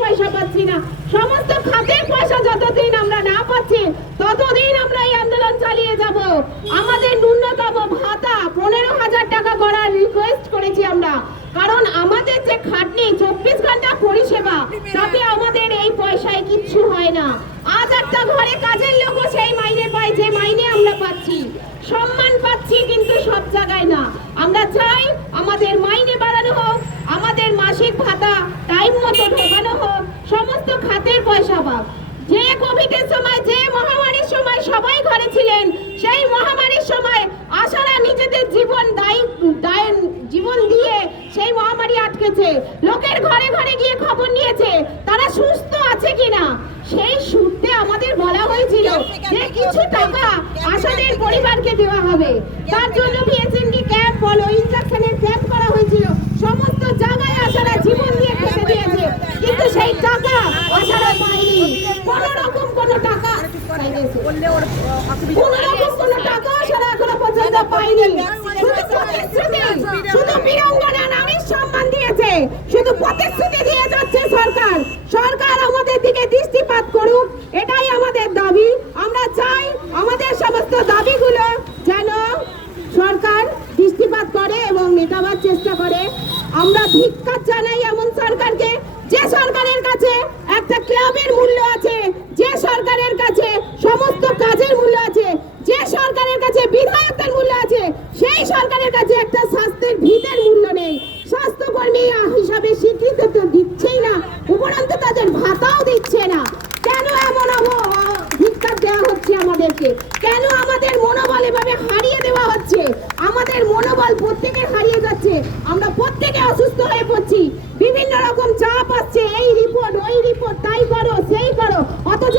পয়সা পাচ্ছি না, সমস্ত খাতের পয়সা যতদিন আমরা না পাচ্ছি ততদিন আমরা এই আন্দোলন চালিয়ে যাব। আমাদের ন্যূনতম ভাতা 15,000 টাকা করার রিকোয়েস্ট করেছি আমরা, কারণ আমাদের যে খাটনি 24 ঘন্টা পরিষেবা, তাতে আমাদের এই পয়সায় কিচ্ছু হয় না। আজ একটা ঘরে কাজের লোকও সেই মাইনে পায় যে মাইনে আমরা পাচ্ছি, সম্মান পাচ্ছি, কিন্তু সব জায়গায় না। আমরা চাই আমাদের মাইনে বাড়ানো হোক, আমাদের মাসিক ভাতা টাইম মতো ঢোকানো হোক, সমস্ত খাতের পয়সা পাক। যে কোভিডের সময়, যে মহামারীর সময় সবাই ঘরে ছিলেন, সেই মহামারীর সময় আশারা নিজেদের জীবন দিয়ে সেই মহামারী আটকেছে, লোকের ঘরে ঘরে গিয়ে খবর নিয়েছে তারা সুস্থ আছে কিনা। সেই সূত্রে আমাদের বলা হয়েছিল যে কিছু টাকা আশাদের পরিবারকে দেওয়া হবে, তার জন্য বিএসএনডি ক্যাম্প বলো, ইনজেকশনের ক্যাম্প করা হয়েছিল, সমস্ত জায়গায় আশারা জীবন দিয়ে খেতে দিয়েছে, কিন্তু সেই টাকা আশারা পায়নি। কোনো রকম কোনো টাকা আশারা এখনো পর্যন্ত পায়নি। শুধু বীরাঙ্গনা নারীর সম্মান দিয়েছে, শুধু প্রতিশ্রুতি দিয়ে যাচ্ছে সরকার। সরকার আমাদের দিকে দৃষ্টিপাত করুক, এটাই আমাদের দাবি। আমরা চাই আমাদের সমস্ত দাবিগুলো যেন সরকার দৃষ্টিপাত করে এবং মেটাবার চেষ্টা করে। আমরা ধিক্কার জানাই এমন সরকারকে, যে সরকারের কাছে একটা ক্লাবের মূল্য আছে, যে সরকারের কাছে সমস্ত কাজের মূল্য আছে, যে সরকারের কাছে বিধায়কদের মূল্য আছে, সেই সরকারের কাছে একটা স্বাস্থ্যের ভিতের মূল্য নেই। স্বাস্থ্যকর্মী হিসাবে স্বীকৃতি তো দিচ্ছেই না, উপরন্তু তাদের ভাতাও দিচ্ছে না।